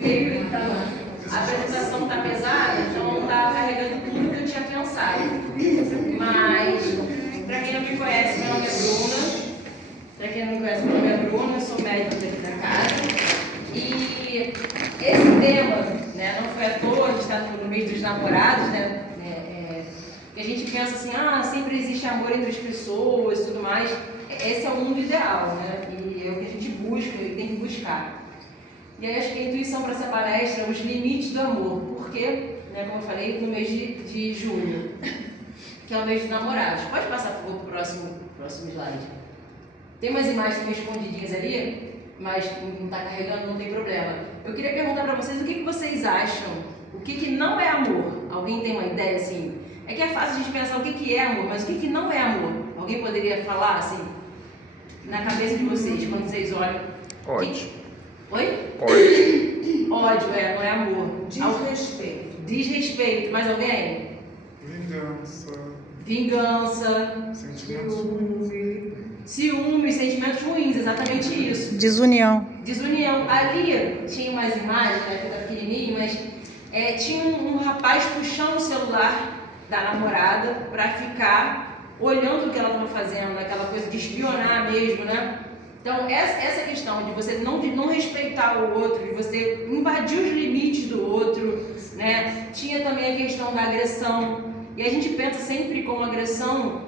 A apresentação está pesada, então não está carregando tudo que eu tinha pensado. Mas, para quem não me conhece, meu nome é Bruna. Para quem não me conhece, meu nome é Bruna, eu sou médica daqui da casa. E esse tema, né, não foi à toa, a gente está no mês dos namorados, né? Que a gente pensa assim, sempre existe amor entre as pessoas e tudo mais. Esse é o mundo ideal, né? E é o que a gente busca e tem que buscar. E aí acho que a intuição para essa palestra é os limites do amor. Por quê? Né, como eu falei, no mês de junho, que é o mês dos namorados. Pode passar, por favor, para o próximo slide. Tem umas imagens também escondidinhas ali, mas não está carregando, não tem problema. Eu queria perguntar para vocês o que vocês acham, o que não é amor? Alguém tem uma ideia assim? É que é fácil a gente pensar o que é amor, mas o que não é amor? Alguém poderia falar assim, na cabeça de vocês, quando vocês olham? Ódio. Oi? Ódio. Ódio, não é amor. Desrespeito. Desrespeito. Mais alguém? Vingança. Sentimentos ruins. Ciúme, sentimentos ruins, exatamente isso. Desunião. Ali tinha umas imagens, né, que eu era pequenininho, mas tinha um rapaz puxando o celular da namorada para ficar olhando o que ela estava fazendo, aquela coisa de espionar mesmo, né? Então, essa questão de você não respeitar o outro, de você invadir os limites do outro, né? Tinha também a questão da agressão. E a gente pensa sempre como agressão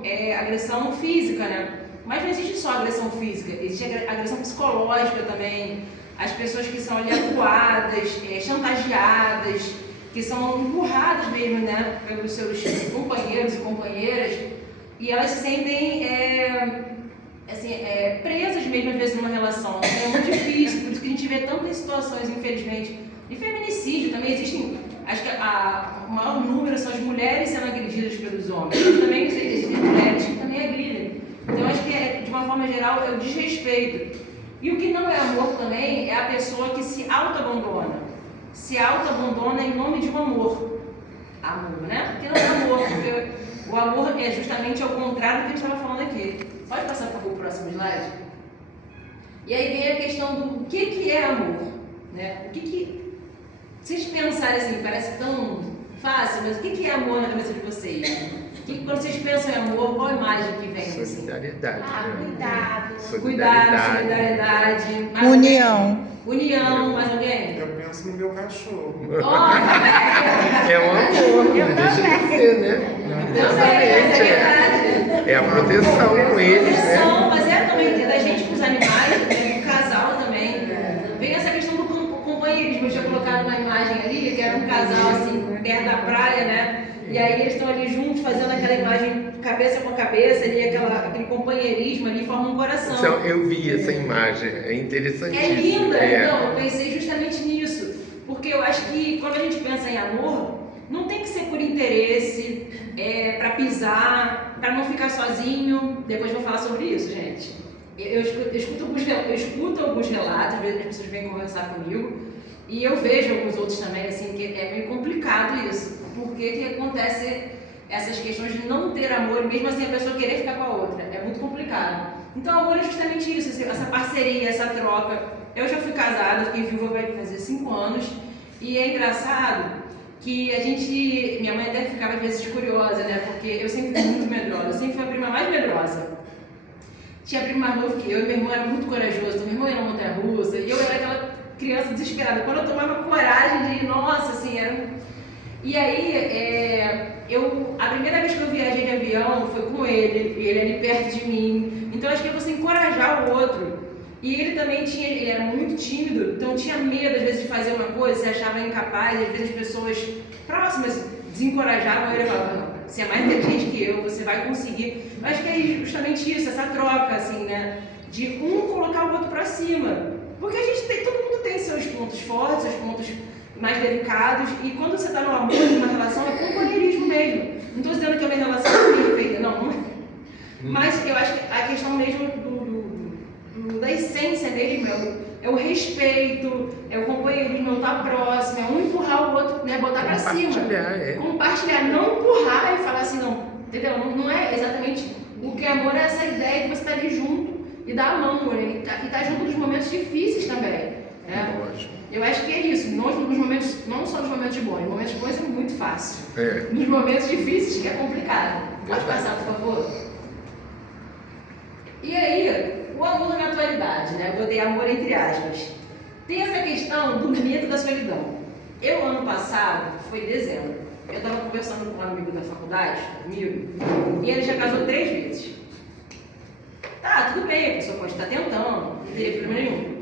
física, né? Mas não existe só agressão física, existe agressão psicológica também. As pessoas que são ali acuadas, chantageadas, que são empurradas mesmo, né? Pelos seus companheiros e companheiras, e elas se sentem presas mesmo às vezes numa relação. É muito difícil, por isso que a gente vê tantas situações, infelizmente, de feminicídio. Também existem, acho que o maior número são as mulheres sendo agredidas pelos homens, mas também existem mulheres que também agridem. Então acho que de uma forma geral é o desrespeito. E o que não é amor também é a pessoa que se auto-abandona. Se auto-abandona em nome de um amor. Amor, né? Porque não é amor, porque o amor é justamente ao contrário do que a gente estava falando aqui. Pode passar para o próximo slide? E aí vem a questão do que é amor, né? Se vocês pensarem assim, parece tão fácil, mas o que é amor na cabeça de vocês? Quando vocês pensam em amor, qual a imagem que vem? Solidariedade. Cuidado, solidariedade. União, mais alguém? Eu penso no meu cachorro. É um amor, não deixa de ser, né? Exatamente. É a proteção com eles, né? Mas também da gente com os animais, do casal também. Vem essa questão do companheirismo. Eu tinha colocado uma imagem ali, que era um casal assim, perto da praia, né? E aí eles estão ali juntos, fazendo aquela imagem cabeça com cabeça, ali, aquele companheirismo ali, forma um coração. Então, eu vi essa imagem, é interessantíssimo. É linda, então, eu pensei justamente nisso. Porque eu acho que quando a gente pensa em amor, não tem que ser por interesse, para pisar, para não ficar sozinho. Depois vou falar sobre isso, gente. Eu escuto alguns relatos, às vezes as pessoas vêm conversar comigo, e eu vejo alguns outros também, assim, que é meio complicado isso. Por que acontece essas questões de não ter amor, mesmo assim a pessoa querer ficar com a outra? É muito complicado. Então, amor é justamente isso, essa parceria, essa troca. Eu já fui casada, fiquei viúva vai fazer 5 anos, e é engraçado que minha mãe até ficava às vezes curiosa, né? Porque eu sempre fui muito medrosa, eu sempre fui a prima mais medrosa. Tinha primo mais novo que eu, e meu irmão era muito corajoso, meu irmão ia na montanha-russa, e eu era aquela criança desesperada. Quando eu tomava coragem de ir, nossa, assim, E aí, a primeira vez que eu viajei de avião foi com ele ali perto de mim. Então acho que é você encorajar o outro. E ele também ele era muito tímido, então tinha medo às vezes de fazer uma coisa, se achava incapaz, às vezes as pessoas próximas desencorajavam ele e falavam, não, você é mais inteligente que eu, você vai conseguir. Eu acho que é justamente isso, essa troca, assim, né? De um colocar o outro pra cima. Porque todo mundo tem seus pontos fortes, seus pontos mais delicados, e quando você está no amor, numa relação, é companheirismo mesmo. Não estou dizendo que é uma relação perfeita, não é. Mas eu acho que a questão mesmo da essência mesmo é o respeito, é o companheirismo, é o estar próximo, é um empurrar o outro, né, botar pra cima. Compartilhar, não empurrar e falar assim, não, entendeu? Não é exatamente o que é amor, é essa ideia de você estar ali junto e dar a mão, né, e tá junto nos momentos difíceis também. Né? Lógico. Eu acho que é isso, nos momentos, não só nos momentos bons, nos momentos bons é muito fácil. Nos momentos difíceis que é complicado. Pode passar, por favor? E aí, o amor na atualidade, né? Eu botei amor entre aspas. Tem essa questão do medo da solidão. Eu, ano passado, foi dezembro, eu estava conversando com um amigo da faculdade, comigo, e ele já casou 3 vezes. Tá, tudo bem, a pessoa pode estar tentando, não teria problema nenhum.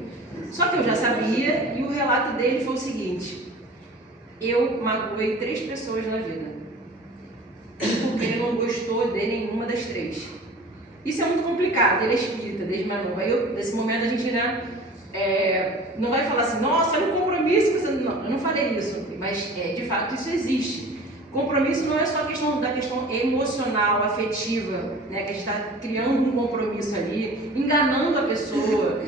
Só que eu já sabia, e o relato dele foi o seguinte: eu magoei 3 pessoas na vida, porque ele não gostou de nenhuma das 3. Isso é muito complicado, ele é espírita desde mais novo. Aí nesse momento a gente não vai falar assim, nossa, era um compromisso. Não, eu não falei isso, mas de fato isso existe. Compromisso não é só a questão da questão emocional, afetiva, né, que a gente está criando um compromisso ali, enganando a pessoa,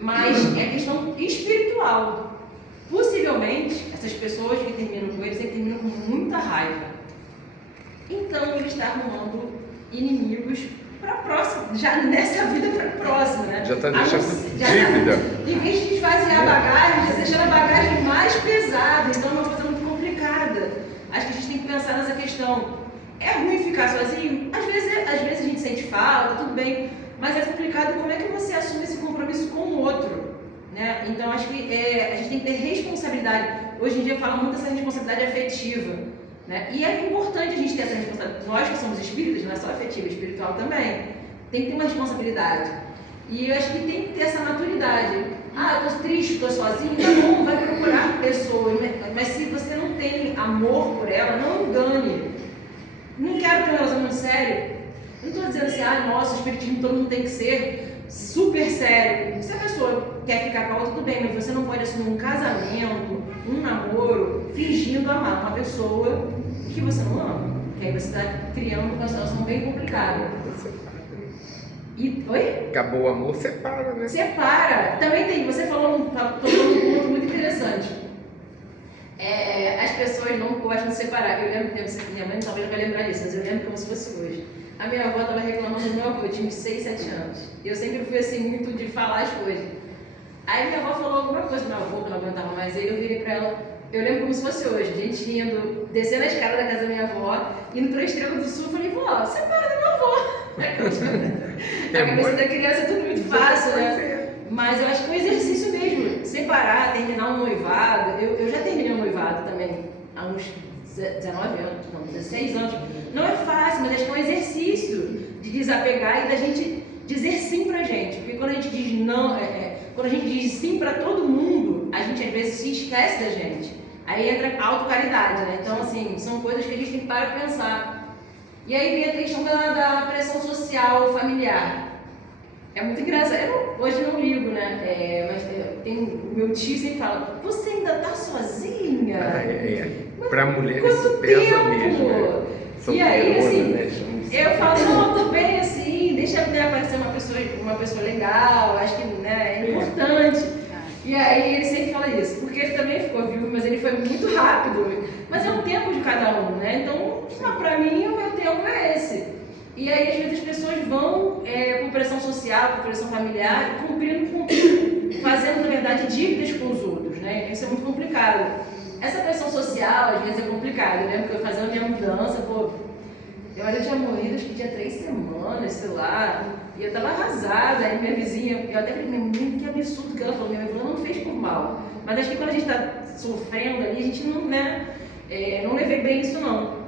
mas é a questão espiritual. Possivelmente, essas pessoas que terminam com eles terminam com muita raiva. Então ele está arrumando inimigos para a próxima, já nessa vida para a próxima, né? Já está deixando dívida. Em vez de esvaziar a bagagem, está deixando a bagagem mais pesada. Então é uma coisa muito complicada. Acho que a gente tem que pensar nessa questão. É ruim ficar sozinho? Às vezes a gente sente falta, tudo bem, mas é complicado como é que você assume esse compromisso com o outro, né? Então acho que a gente tem que ter responsabilidade. Hoje em dia fala muito dessa responsabilidade afetiva, né? E é importante a gente ter essa responsabilidade. Nós que somos espíritas, não é só afetiva, espiritual também, tem que ter uma responsabilidade. E eu acho que tem que ter essa maturidade. Ah, eu tô triste, tô sozinho, tá bom, vai procurar pessoas, mas se você não tem amor por ela, não engane. Não quero ter um relacionamento sério. Não estou dizendo assim, nossa, o espiritismo todo mundo tem que ser super sério. Se a pessoa quer ficar com a outra, tudo bem, mas você não pode assumir um casamento, um namoro, fingindo amar uma pessoa que você não ama. Porque aí você está criando uma situação bem complicada. Oi? Acabou o amor, separa, né? Separa. Também tem, você tocou num ponto muito interessante. As pessoas não gostam de separar. Eu lembro, minha mãe talvez não vai lembrar disso, mas eu lembro como se fosse hoje. A minha avó estava reclamando do meu avô, eu tinha uns 6, 7 anos. Eu sempre fui assim, muito de falar as coisas. Aí minha avó falou alguma coisa do meu avô, que não aguentava mais ele, eu virei pra ela. Eu lembro como se fosse hoje, a gente indo, descendo a escada da casa da minha avó, indo pra Estrela do Sul, eu falei, vó, separa da minha avó. A cabeça da criança é tudo muito fácil, né? Mas eu acho que é um exercício mesmo, separar, terminar um noivado. Eu já terminei um noivado também, há uns 19 anos, não, 16 anos. Não é fácil, mas acho que é um exercício de desapegar e da gente dizer sim pra gente. Porque quando a gente diz não, quando a gente diz sim pra todo mundo, a gente às vezes se esquece da gente. Aí entra a autocaridade, né? Então, assim, são coisas que a gente tem que parar pra pensar. E aí vem a questão da pressão social, familiar. É muito engraçado. Hoje eu não ligo, né? Mas tem o meu tio sempre fala, você ainda tá sozinha? Pra mulher isso pesa mesmo. E aí, assim, né? eu falo, não, tô bem assim, deixa aparecer uma pessoa legal, acho que, né, é importante. E aí ele sempre fala isso, porque ele também ficou viúvo, mas ele foi muito rápido. Mas é um tempo de cada um, né? Então, pra mim, o meu tempo é esse. E aí, às vezes, as pessoas vão por pressão social, por pressão familiar, fazendo, na verdade, dívidas com os outros, né? Isso é muito complicado. Essa pressão social, às vezes, é complicada. Eu lembro que eu fazendo a minha mudança, eu tinha morrido, acho que tinha 3 semanas, sei lá, e eu tava arrasada. Aí minha vizinha, eu até falei, minha menina, que absurdo que ela falou. Minha irmã não fez por mal. Mas acho que quando a gente tá sofrendo ali, a gente não, né, não levei bem isso, não.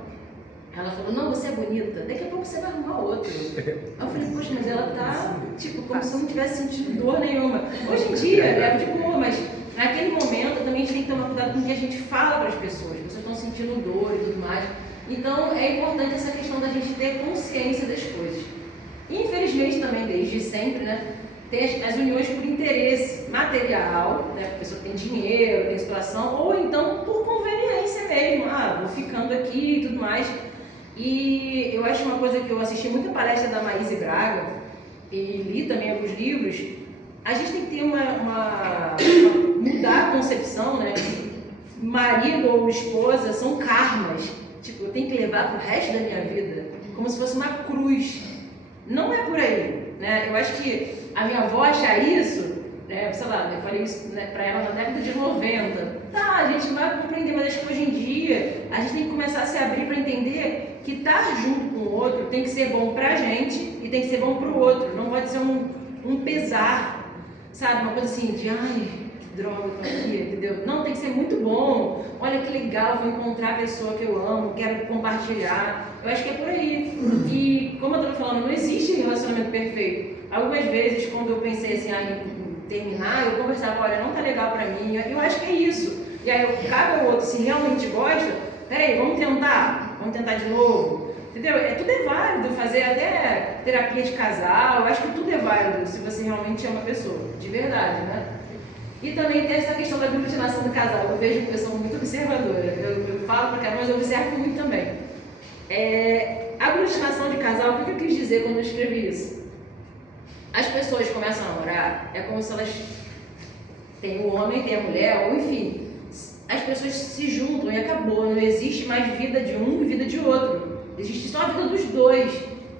Ela falou, não, você é bonita, daqui a pouco você vai arrumar outro. Aí eu falei, poxa, mas ela tá, tipo, como se eu não tivesse sentido dor nenhuma. Hoje em dia, é de boa, mas naquele momento também a gente tem que tomar cuidado com o que a gente fala para as pessoas. As pessoas estão sentindo dor e tudo mais. Então é importante essa questão da gente ter consciência das coisas. Infelizmente também, desde sempre, né, tem as uniões por interesse material, né, a pessoa tem dinheiro, tem situação, ou então por conveniência mesmo, vou ficando aqui e tudo mais. E eu acho uma coisa que eu assisti muita palestra da Maíse Braga e li também alguns livros. A gente tem que ter mudar a concepção, né? Marido ou esposa são karmas. Tipo, eu tenho que levar pro resto da minha vida como se fosse uma cruz. Não é por aí, né? Eu acho que a minha avó acha isso, né? Sei lá, eu falei isso, né, pra ela na década de 90. Tá, a gente vai compreender, mas acho que hoje em dia a gente tem que começar a se abrir para entender que estar junto com o outro tem que ser bom pra gente e tem que ser bom pro outro. Não pode ser um pesar, sabe? Uma coisa assim de, ai, que droga, eu tô aqui, entendeu? Não, tem que ser muito bom. Olha que legal, vou encontrar a pessoa que eu amo, quero compartilhar. Eu acho que é por aí. E, como eu tô falando, não existe relacionamento perfeito. Algumas vezes, quando eu pensei assim, em terminar, eu conversava, olha, não tá legal pra mim, eu acho que é isso. E aí, cabe ao outro, se realmente gosta, peraí, vamos tentar de novo. Entendeu? Tudo é válido, fazer até terapia de casal, eu acho que tudo é válido se você realmente ama a pessoa, de verdade, né? E também tem essa questão da aglutinação do casal. Eu vejo pessoa muito observadora. Eu falo pra cá, mas eu observo muito também. Aglutinação de casal, o que eu quis dizer quando eu escrevi isso? As pessoas começam a namorar, é como se elas têm o homem, tem a mulher, ou enfim, as pessoas se juntam e acabou. Não existe mais vida de um e vida de outro. Existe só a vida dos dois.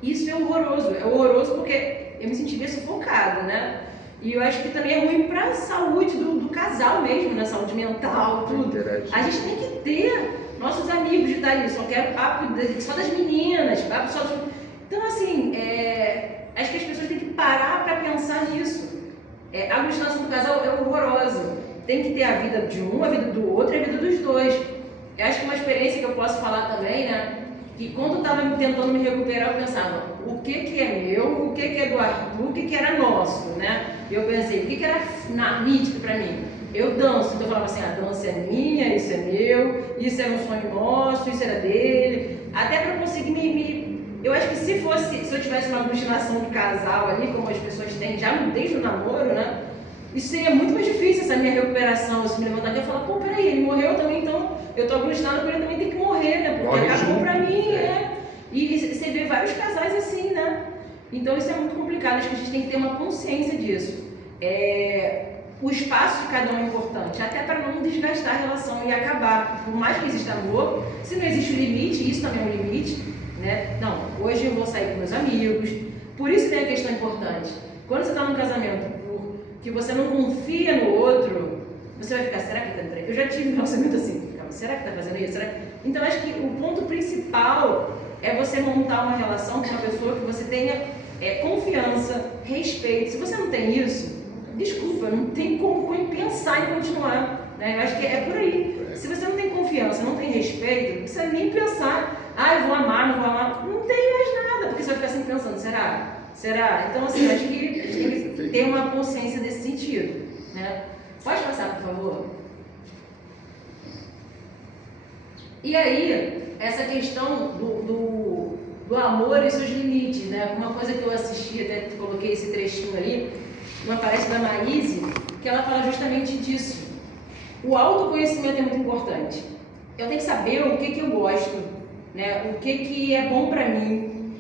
Isso é horroroso. É horroroso porque eu me sentiria sufocada, né? E eu acho que também é ruim para a saúde do casal mesmo, né? Saúde mental, tudo. A gente tem que ter nossos amigos de daí, só quero papo só das meninas, papo só dos... Então, assim, acho que as pessoas têm que parar para pensar nisso. A aglutinação do casal é horrorosa. Tem que ter a vida de um, a vida do outro e a vida dos dois. Eu acho que uma experiência que eu posso falar também, né? Que quando eu estava tentando me recuperar, eu pensava, o que é meu, o que é do Arthur, o que era nosso, né? E eu pensei, o que era nítido para mim? Eu danço, então eu falava assim, a dança é minha, isso é meu, isso era um sonho nosso, isso era dele. Até para conseguir eu acho que se eu tivesse uma aglutinação de casal ali, como as pessoas têm, já desde o namoro, né? Isso seria muito mais difícil, essa minha recuperação, se me levantar aqui e falar, pô, peraí, ele morreu também, então eu tô aglutinado, porque ele também tem que morrer, né? Porque morre acabou junto, pra mim, E você vê vários casais assim, né? Então isso é muito complicado, acho que a gente tem que ter uma consciência disso. O espaço de cada um é importante, até para não desgastar a relação e acabar. Por mais que exista amor, se não existe o limite, isso também é um limite, né? Não, hoje eu vou sair com meus amigos, por isso tem a questão importante. Quando você está num casamento que você não confia no outro, você vai ficar, será que está traindo? Eu já tive um relacionamento assim, será que está fazendo isso? Então acho que o ponto principal é você montar uma relação com uma pessoa que você tenha confiança, respeito. Se você não tem isso, desculpa, não tem como pensar em continuar, né? Eu acho que é por aí. Se você não tem confiança, não tem respeito, não precisa nem pensar, eu vou amar, não vou amar, não tem mais nada, porque você vai ficar sempre pensando, será? Então assim, acho que a gente tem que ter uma consciência desse sentido, né? Pode passar, por favor? E aí, essa questão do amor e seus limites, né? Uma coisa que eu assisti, até coloquei esse trechinho ali, uma palestra da Maíse, que ela fala justamente disso. O autoconhecimento é muito importante. Eu tenho que saber o que eu gosto, né? O que é bom pra mim.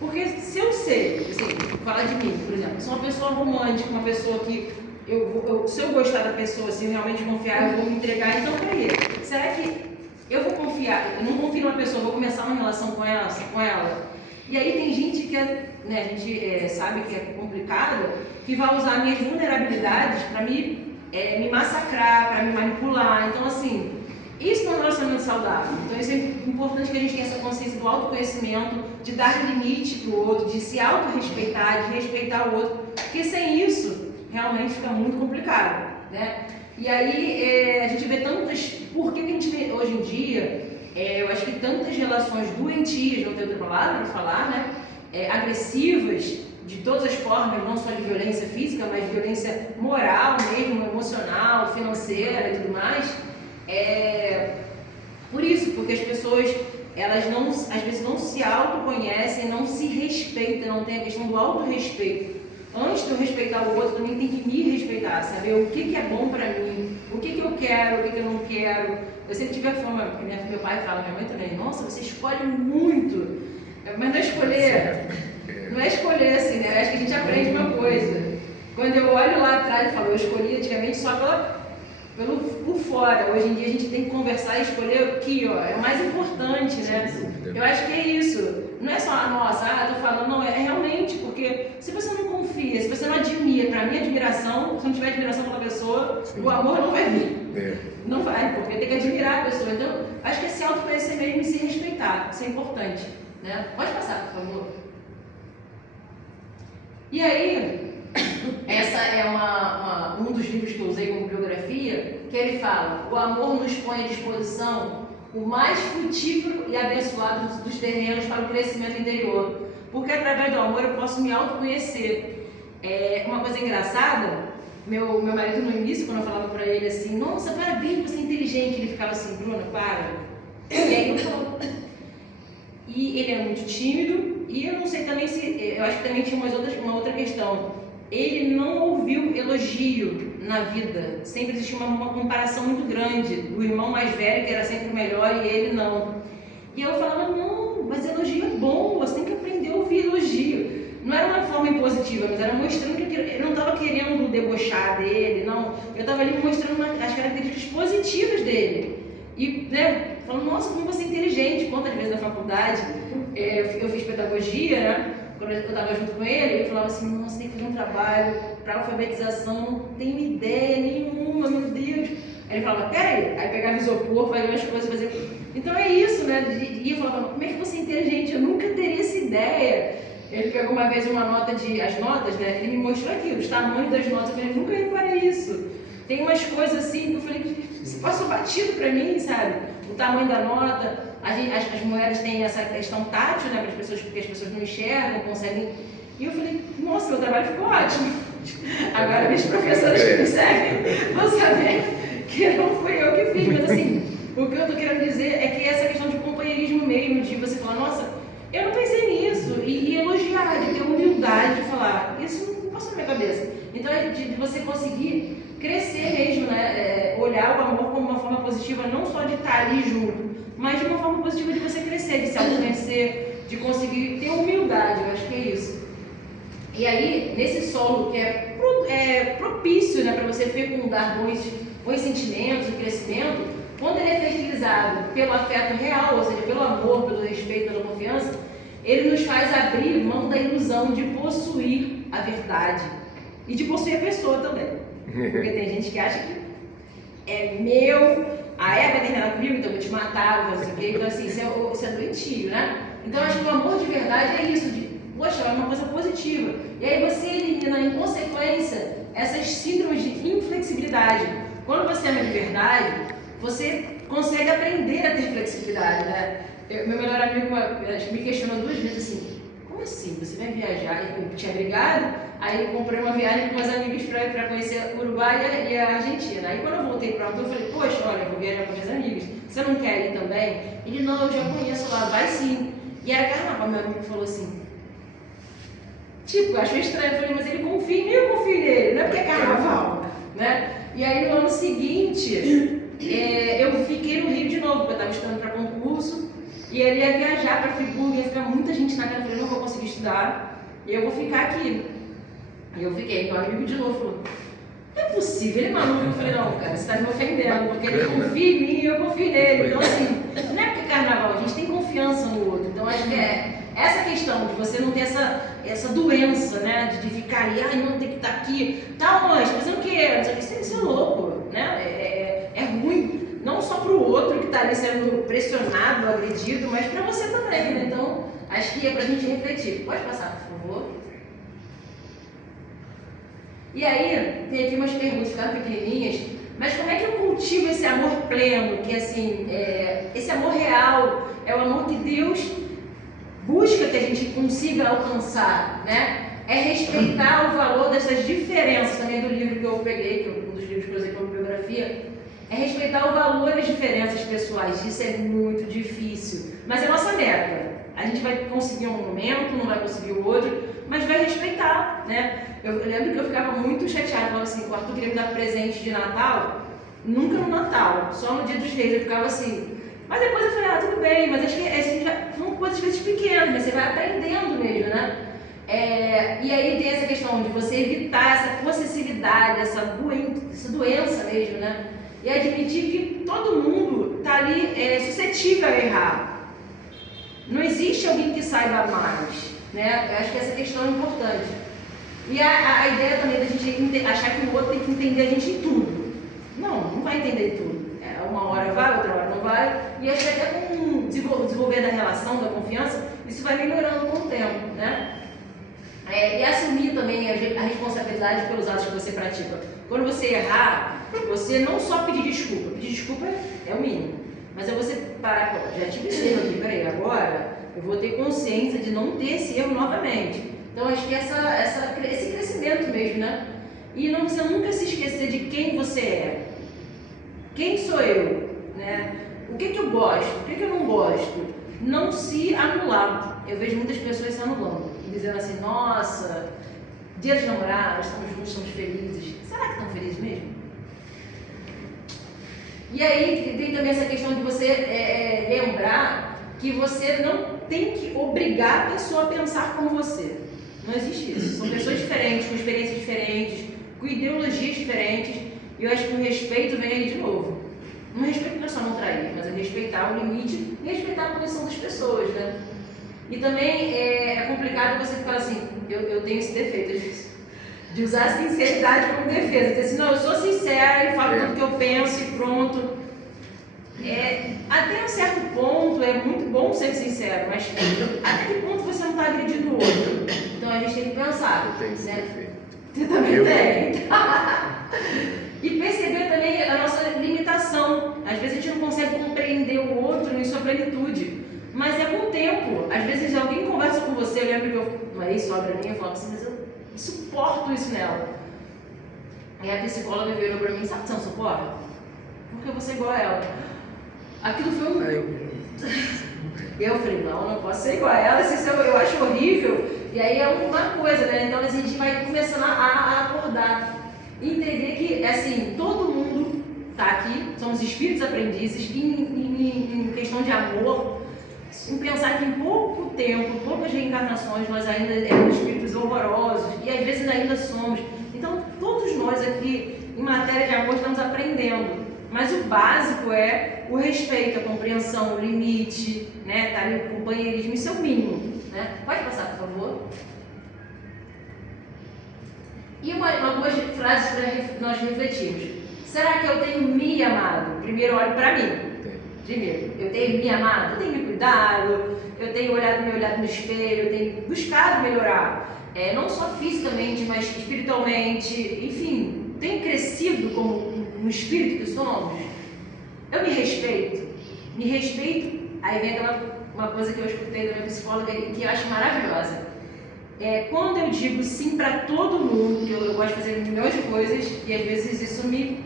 Porque se eu sei, assim, falar de mim, por exemplo, eu sou uma pessoa romântica, uma pessoa que se eu gostar da pessoa, assim, realmente confiar, eu vou me entregar, então peraí, será que eu vou confiar? Eu não confio numa pessoa, vou começar uma relação com ela. E aí tem gente que a gente sabe que é complicado, que vai usar minhas vulnerabilidades para me massacrar, para me manipular. Então, assim, isso não é um relacionamento saudável. Então, isso é importante que a gente tenha essa consciência do autoconhecimento, de dar limite para o outro, de se autorrespeitar, de respeitar o outro, porque sem isso, realmente fica muito complicado, né? E aí, a gente vê tantas... Por que a gente vê hoje em dia, eu acho que tantas relações doentias, não tem outra palavra para falar, né? Agressivas, de todas as formas, não só de violência física, mas de violência moral mesmo, emocional, financeira e tudo mais. Por isso, porque as pessoas, elas não, às vezes não se autoconhecem, não se respeitam, não tem a questão do autorrespeito. Antes de eu respeitar o outro, também tem que me respeitar, saber o que é bom pra mim, o que eu quero, o que eu não quero. Eu sempre tive a fama, porque meu pai fala, minha mãe também, nossa, você escolhe muito, mas não é escolher assim, né? Acho que a gente aprende uma coisa. Quando eu olho lá atrás e falo, eu escolhi antigamente só por fora. Hoje em dia a gente tem que conversar e escolher o que, é o mais importante, né? Eu acho que é isso. não é só a nossa, eu tô falando, não, é realmente, porque se você não confia, se você não admira, pra mim admiração, se não tiver admiração pela pessoa, o amor não vai vir. Não vai, porque tem que admirar a pessoa. Então, acho que é se autoconhecer mesmo e se respeitar, isso é importante, né? Pode passar, por favor. E aí, essa é um dos livros que eu usei como biografia, que ele fala: o amor nos põe à disposição o mais frutífero e abençoado dos terrenos para o crescimento interior, porque através do amor eu posso me autoconhecer. Uma coisa engraçada, meu marido no início, quando eu falava para ele assim, nossa, parabéns, você é inteligente, ele ficava assim, Bruna, para. E aí eu falo, e ele é muito tímido, e eu não sei também se, eu acho que também tinha uma outra questão, ele não ouviu elogio na vida, sempre existia uma comparação muito grande, do irmão mais velho que era sempre o melhor e ele não. E eu falava, não, mas elogio é bom, você tem que aprender a ouvir elogio. Não era uma forma impositiva, mas era mostrando que ele não estava querendo debochar dele, não. Eu estava ali mostrando as características positivas dele. E, né, falando, nossa, como você é inteligente. Quantas vezes na faculdade eu fiz pedagogia, né? Quando eu estava junto com ele, ele falava assim, nossa, tem que fazer um trabalho para alfabetização, não tenho ideia nenhuma, meu Deus. Aí ele falava, peraí, aí pegava isopor, fazia umas coisas, fazia... Então é isso, né? E eu falava, como é que você é inteligente? Eu nunca teria essa ideia. Ele pegou uma vez uma nota as notas, né? Ele me mostrou aqui, os tamanhos das notas, eu falei, nunca reparei isso. Tem umas coisas assim que eu falei, isso passou batido pra mim, sabe? O tamanho da nota, as moedas têm essa questão tátil, né? Porque as pessoas não enxergam, não conseguem. E eu falei, nossa, meu trabalho ficou ótimo. Agora meus professores que me seguem vão saber que não fui eu que fiz, mas assim, o que eu tô querendo dizer é que essa questão de companheirismo mesmo, de você falar, nossa, eu não pensei nisso, e elogiar, de ter humildade, de falar, isso não passou na minha cabeça. Então, de você conseguir crescer mesmo, né? Olhar o amor como uma forma positiva, não só de estar ali junto, mas de uma forma positiva de você crescer, de se autoconhecer, de conseguir ter humildade, eu acho que é isso. E aí, nesse solo que é propício, né, para você fecundar bons sentimentos e crescimento, quando ele é fertilizado pelo afeto real, ou seja, pelo amor, pelo respeito, pela confiança, ele nos faz abrir mão da ilusão de possuir a verdade e de possuir a pessoa também. Porque tem gente que acha que é meu, a Eva tem nada comigo, então eu vou te matar, não sei o quê. Então, assim, isso é doentio, né? Então, eu acho que o amor de verdade é isso, de, poxa, é uma coisa positiva. E aí você elimina, em consequência, essas síndromes de inflexibilidade. Quando você ama de verdade, você consegue aprender a ter flexibilidade, né? Meu melhor amigo me questionou 2 vezes assim, como assim, você vai viajar? Eu tinha brigado, aí eu comprei uma viagem com meus amigos para conhecer o Uruguai e a Argentina. Aí quando eu voltei para lá, eu falei, poxa, olha, eu vou viajar com meus amigos, você não quer ir também? Ele, não, eu já conheço lá, vai sim. E era carnaval, meu amigo falou assim, tipo, achou estranho, eu falei, mas ele confia em mim, eu confio nele, não é porque é carnaval, né? E aí no ano seguinte, eu fiquei no Rio de novo, porque eu estava estudando para concurso, e ele ia viajar para Friburgo, ia ficar muita gente na casa, eu falei, não vou conseguir estudar, e eu vou ficar aqui. E eu fiquei, então o amigo de novo falou, não é possível, ele é maluco. Eu falei, não, cara, você está me ofendendo, porque ele confia em mim e eu confio nele. Então assim, não é porque é carnaval, a gente tem confiança no outro. Então acho que é essa questão de você não ter essa doença, né, de ficar ali, ai, não, tem que estar aqui, tá onde, fazendo o quê? Não sei o que, isso é louco, né, é ruim, não só para o outro que está ali sendo pressionado, agredido, mas para você também, né? Então acho que é para a gente refletir. Pode passar, por favor. E aí, tem aqui umas perguntas, ficaram pequenininhas, mas como é que eu cultivo esse amor pleno, que assim, esse amor real, é o amor que Deus busca que a gente consiga alcançar, né? É respeitar o valor dessas diferenças, também do livro que eu peguei, que é um dos livros que eu usei como biografia, é respeitar o valor das diferenças pessoais. Isso é muito difícil, mas é nossa meta. A gente vai conseguir um momento, não vai conseguir o outro, mas vai respeitar, né? Eu lembro que eu ficava muito chateada, falava assim, o Arthur queria me dar presente de Natal, nunca no Natal, só no Dia dos Reis, eu ficava assim. Mas depois eu falei, tudo bem, mas acho que assim, são coisas às vezes pequenas, mas você vai aprendendo mesmo, né? E aí tem essa questão de você evitar essa possessividade, essa doença mesmo, né? E admitir que todo mundo está ali suscetível a errar. Não existe alguém que saiba mais, né? Eu acho que essa questão é importante. E a ideia também da gente achar que o outro tem que entender a gente em tudo. Não vai entender tudo. Uma hora vai, outra hora não vai. E acho que até com o desenvolver da relação, da confiança, isso vai melhorando com o tempo, né? E assumir também a responsabilidade pelos atos que você pratica. Quando você errar, você não só pedir desculpa é o mínimo. Mas é você parar, já tive esse erro aqui, peraí, agora eu vou ter consciência de não ter esse erro novamente. Então acho que esse crescimento mesmo, né? E você nunca se esquecer de quem você é. Quem sou eu? Né? O que eu gosto? O que eu não gosto? Não se anular. Eu vejo muitas pessoas se anulando, dizendo assim, nossa, dia dos namorados, estamos juntos, estamos felizes. Será que estão felizes mesmo? E aí tem também essa questão de você lembrar que você não tem que obrigar a pessoa a pensar como você. Não existe isso. São pessoas diferentes, com experiências diferentes, com ideologias diferentes. E eu acho que o respeito vem aí de novo. Não respeito não é só não trair, mas é respeitar o limite e respeitar a posição das pessoas, né? E também é complicado você ficar assim, eu tenho esse defeito às vezes, de usar a sinceridade como defesa. Dizer assim, não, eu sou sincera e falo tudo que eu penso e pronto. Até um certo ponto é muito bom ser sincero, mas até que ponto você não está agredindo o outro? Então a gente tem que pensar. Eu tenho esse né? defeito. Você também tem. E perceber também a nossa limitação. Às vezes a gente não consegue compreender o outro em sua plenitude. Mas é com o tempo. Às vezes alguém conversa com você, eu lembro que uma ex-sogra minha falava assim, mas eu suporto isso nela. Aí a psicóloga virou pra mim, sabe que você não suporta? Porque você é igual a ela. Aquilo foi um... Eu falei, não posso ser igual a ela, isso eu acho horrível. E aí é uma coisa, né? Então a gente vai começando a acordar. Entender que, assim, todo mundo tá aqui, somos espíritos aprendizes, em questão de amor, em pensar que em pouco tempo, poucas reencarnações, nós ainda éramos espíritos horrorosos e às vezes ainda somos. Então, todos nós aqui, em matéria de amor, estamos aprendendo. Mas o básico é o respeito, a compreensão, o limite, né? Tá ali, o companheirismo, isso é o mínimo, né? Pode passar, por favor. E uma boa frase para nós refletirmos. Será que eu tenho me amado? Primeiro olho para mim. Primeiro, eu tenho me amado, eu tenho me cuidado, eu tenho me olhado no espelho, eu tenho buscado melhorar. Não só fisicamente, mas espiritualmente, enfim, tenho crescido como um espírito que somos. Eu me respeito. Aí vem uma coisa que eu escutei da minha psicóloga que eu acho maravilhosa. Quando eu digo sim para todo mundo, que eu gosto de fazer milhões de coisas e às vezes isso me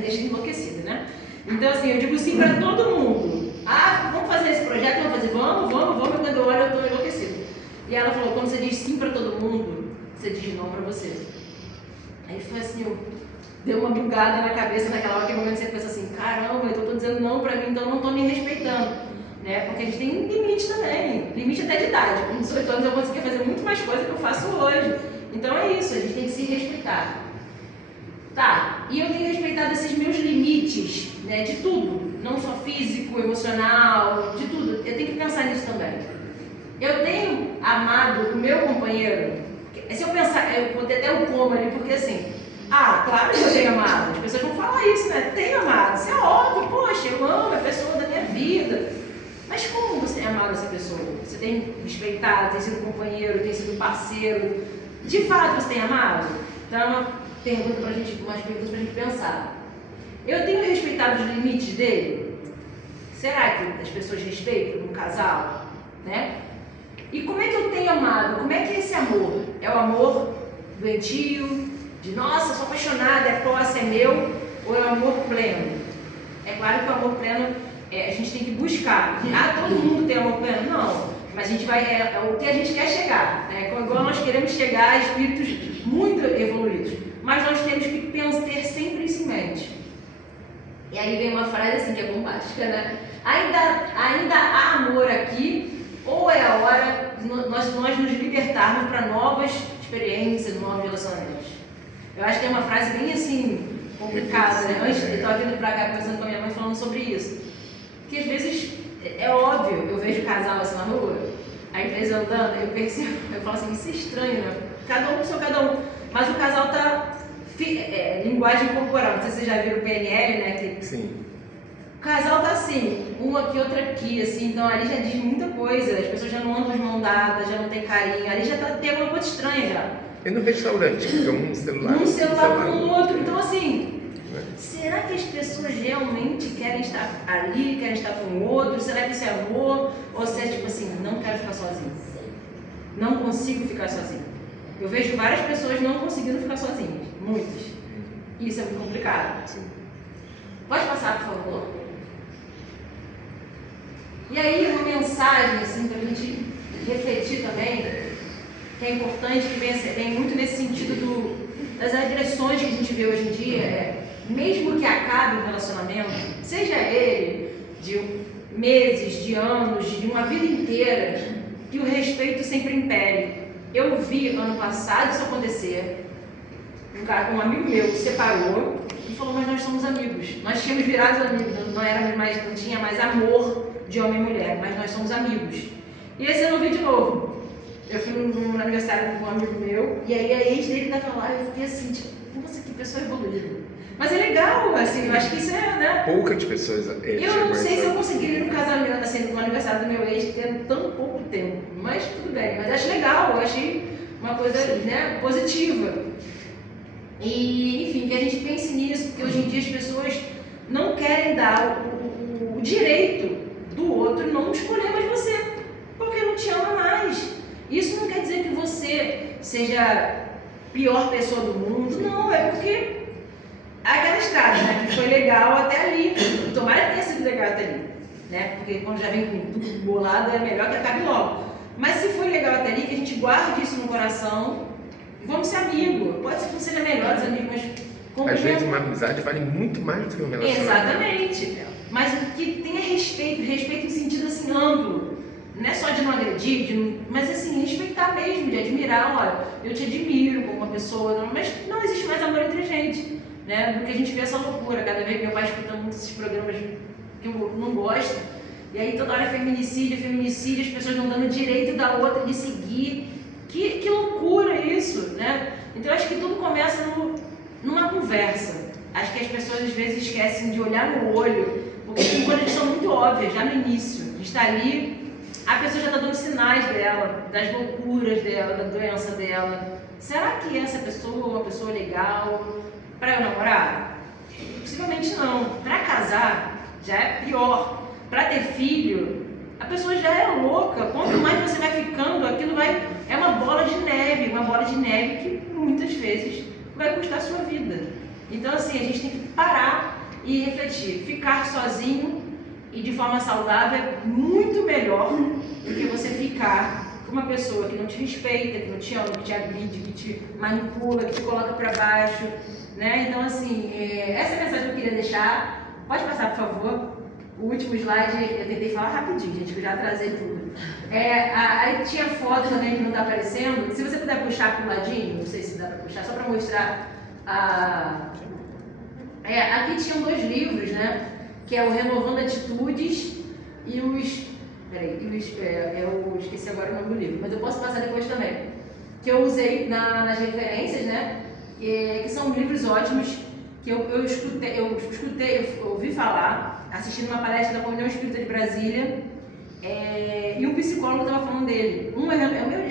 deixa enlouquecida, né? Então assim, eu digo sim para todo mundo. Vamos fazer esse projeto, vamos fazer, vamos, e quando eu olho eu estou enlouquecida. E ela falou, quando você diz sim para todo mundo, você diz não para você. Aí foi assim, deu uma bugada na cabeça naquela hora, que momento você pensa assim, caramba, eu estou dizendo não para mim, então eu não estou me respeitando. Né? Porque a gente tem um limite também, limite até de idade. Com 18 anos eu consegui fazer muito mais coisa que eu faço hoje. Então é isso, a gente tem que se respeitar. Tá, e eu tenho respeitado esses meus limites, né, de tudo, não só físico, emocional, de tudo. Eu tenho que pensar nisso também. Eu tenho amado o meu companheiro, se eu pensar, eu vou ter até um como ali, porque assim, claro que eu tenho amado, as pessoas vão falar isso, né? Tenho amado, isso é óbvio, poxa, eu amo a pessoa da minha vida. Mas como você tem amado essa pessoa? Você tem respeitado, tem sido companheiro, tem sido parceiro? De fato você tem amado? Então é uma pergunta pra gente, umas perguntas pra gente pensar. Eu tenho respeitado os limites dele? Será que as pessoas respeitam um casal? Né? E como é que eu tenho amado? Como é que é esse amor? É o amor doentio, de nossa, sou apaixonada, é posse, é meu? Ou é o amor pleno? É claro que o amor pleno a gente tem que buscar. Todo mundo tem amor pleno? Não. Mas a gente vai, o que a gente quer chegar. Igual nós queremos chegar a espíritos muito evoluídos. Mas nós temos que ter sempre isso em mente. E aí vem uma frase assim que é bombástica, né? Ainda há amor aqui, ou é a hora de nós nos libertarmos para novas experiências, novos relacionamentos. Eu acho que é uma frase bem assim, complicada, né? Antes, eu estava vindo para cá pensando com a minha mãe falando sobre isso. que às vezes é óbvio, eu vejo casal assim na rua, a empresa andando, eu percebo, eu falo assim, isso é estranho, né? Cada um com seu cada um, mas o casal tá, linguagem corporal, não sei se vocês já viram o PNL, né? Que Sim. o casal tá assim, um aqui, outro aqui, assim, então ali já diz muita coisa, as pessoas já não andam de mão dada, já não tem carinho, ali já tem alguma coisa estranha já. E no restaurante, fica um celular com o outro, então assim, será que as pessoas realmente querem estar ali, querem estar com o outro? Será que isso é amor? Ou se é tipo assim, não quero ficar sozinho, não consigo ficar sozinho. Eu vejo várias pessoas não conseguindo ficar sozinhas, muitas, e isso é muito complicado. Sim. Pode passar, por favor? E aí, uma mensagem, assim, para a gente refletir também, que é importante, que vem muito nesse sentido das agressões que a gente vê hoje em dia, mesmo que acabe um relacionamento, seja ele de meses, de anos, de uma vida inteira, que o respeito sempre impere. Eu vi ano passado isso acontecer. Um amigo meu separou e falou, mas nós somos amigos. Nós tínhamos virado amigos, não tinha mais amor de homem e mulher, mas nós somos amigos. E esse ano eu vi de novo. Eu fui no aniversário de um amigo meu, e aí a ex dele estava lá, e eu fiquei assim, tipo, nossa, que pessoa evoluída. Mas é legal, assim, eu acho que isso é, né? Poucas pessoas. Eu não sei se eu conseguiria ir no casamento, assim, no aniversário do meu ex, tendo tão pouco tempo, mas tudo bem. Mas acho legal, eu achei uma coisa, né, positiva. E, enfim, que a gente pense nisso, porque hoje em dia as pessoas não querem dar o direito do outro não escolher mais você, porque não te ama mais. Isso não quer dizer que você seja a pior pessoa do mundo, não, é porque aquela estrada, né, que foi legal até ali, tomara que tenha sido legal até ali, né, porque quando já vem com tudo bolado é melhor que acabe logo. Mas se foi legal até ali, que a gente guarde isso no coração, vamos ser amigos, pode ser que não seja melhores amigos, mas... Às vezes uma amizade vale muito mais do que um relacionamento. Exatamente, mas que tenha respeito em sentido assim amplo. Não é só de não agredir, mas assim, respeitar mesmo, de admirar, olha, eu te admiro como uma pessoa, mas não existe mais amor entre a gente, né? Porque a gente vê essa loucura, cada vez que meu pai escuta muitos esses programas que eu não gosto, e aí toda hora é feminicídio, as pessoas não dando direito da outra de seguir, que loucura isso, né? Então eu acho que tudo começa numa conversa, acho que as pessoas às vezes esquecem de olhar no olho, porque tem coisas que são muito óbvias, já no início, a gente está ali, a pessoa já está dando sinais dela, das loucuras dela, da doença dela. Será que essa pessoa é uma pessoa legal para eu namorar? Possivelmente não. Para casar, já é pior. Para ter filho, a pessoa já é louca. Quanto mais você vai ficando, aquilo é uma bola de neve que muitas vezes vai custar a sua vida. Então, assim, a gente tem que parar e refletir. Ficar sozinho e de forma saudável é muito melhor do que você ficar com uma pessoa que não te respeita, que não te ama, que te agride, que te manipula, que te coloca para baixo, né? Então, assim, essa é a mensagem que eu queria deixar. Pode passar, por favor. O último slide, eu tentei falar rapidinho, gente, que eu já atrasei tudo. Aí tinha foto também que não está aparecendo. Se você puder puxar para o ladinho, não sei se dá para puxar, só para mostrar aqui tinham 2 livros, né? Que é o Renovando Atitudes e eu esqueci agora o nome do livro, mas eu posso passar depois também, que eu usei nas referências, né, que são livros ótimos, que eu ouvi falar, assistindo uma palestra da Comunhão Espírita de Brasília, e um psicólogo estava falando dele, é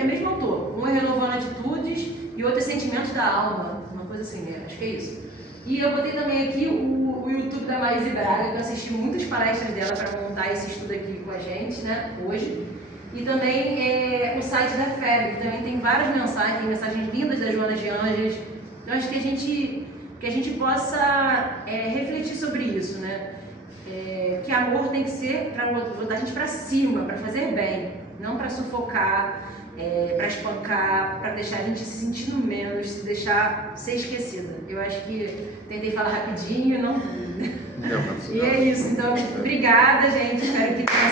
o mesmo autor, um é Renovando Atitudes e outro é Sentimentos da Alma, uma coisa assim, né, acho que é isso. E eu botei também aqui o YouTube da Maíse Braga, que eu assisti muitas palestras dela para montar esse estudo aqui com a gente, né, hoje. E também o site da FEB, que também tem várias mensagens lindas da Joana de Anjos. Então acho que a gente possa refletir sobre isso, né? Que amor tem que ser para botar a gente para cima, para fazer bem, não para sufocar, para espancar, para deixar a gente se sentindo menos, se deixar ser esquecida. Eu acho que tentei falar rapidinho, não. E é isso. Então, obrigada, gente. Espero que tenha